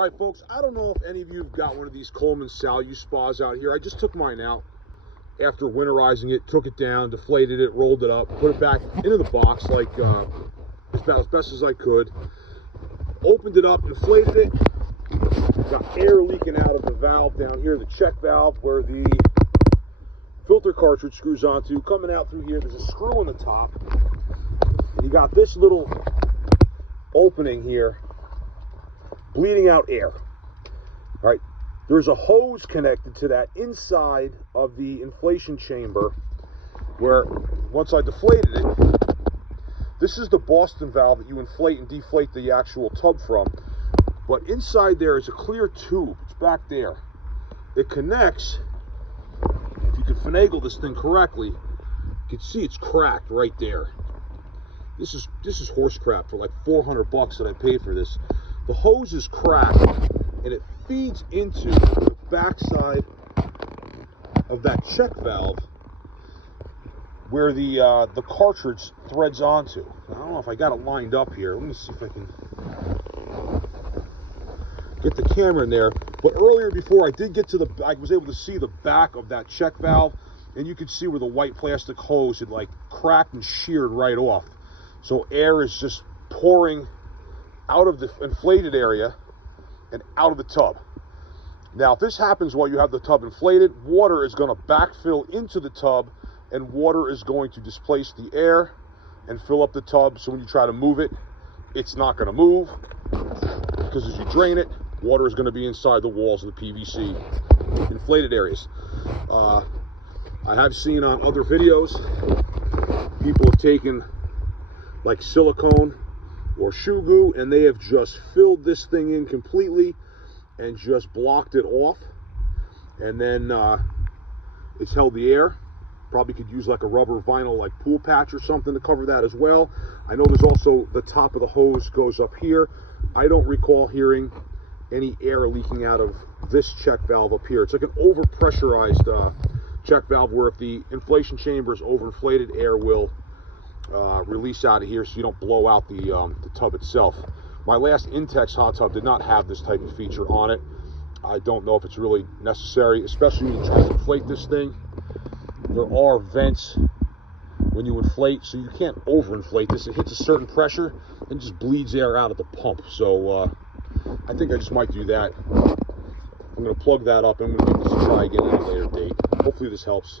All right, folks, I don't know if any of you have got one of these Coleman Saluspas out here. I just took mine out after winterizing it, took it down, deflated it, rolled it up, put it back into the box like as best as I could. Opened it up, inflated it. Got air leaking out of the valve down here, the check valve where the filter cartridge screws onto. Coming out through here, there's a screw on the top. And you got this little opening here, bleeding out air. All right, there's a hose connected to that inside of the inflation chamber where once I deflated it, this is the Boston valve that you inflate and deflate the actual tub from. But inside there is a clear tube. It's back there. It connects. If you can finagle this thing correctly, you can see it's cracked right there. This is horse crap for like 400 bucks that I paid for this. The hose is cracked and it feeds into the backside of that check valve where the cartridge threads onto. I don't know if I got it lined up here. Let me see if I can get the camera in there. But earlier, before I did get to I was able to see the back of that check valve, and you could see where the white plastic hose had like cracked and sheared right off. So air is just pouring out of the inflated area and out of the tub. Now, if this happens while you have the tub inflated, water is going to backfill into the tub, and water is going to displace the air and fill up the tub. So when you try to move it, it's not going to move, because as you drain it, water is going to be inside the walls of the PVC inflated areas. I have seen on other videos, people have taken like silicone or shoe glue, and they have just filled this thing in completely and just blocked it off, and then it's held the air. Probably could use like a rubber vinyl like pool patch or something to cover that as well. I know there's also the top of the hose goes up here. I don't recall hearing any air leaking out of this check valve up here. It's like an overpressurized check valve where if the inflation chamber is overinflated, air will release out of here so you don't blow out the tub itself. My last Intex hot tub did not have this type of feature on it. I don't know if it's really necessary, especially when you try to inflate this thing. There are vents when you inflate, so you can't overinflate this. It hits a certain pressure and just bleeds air out at the pump. So I think I just might do that. I'm going to plug that up and I'm going to give this a try again at a later date. Hopefully this helps.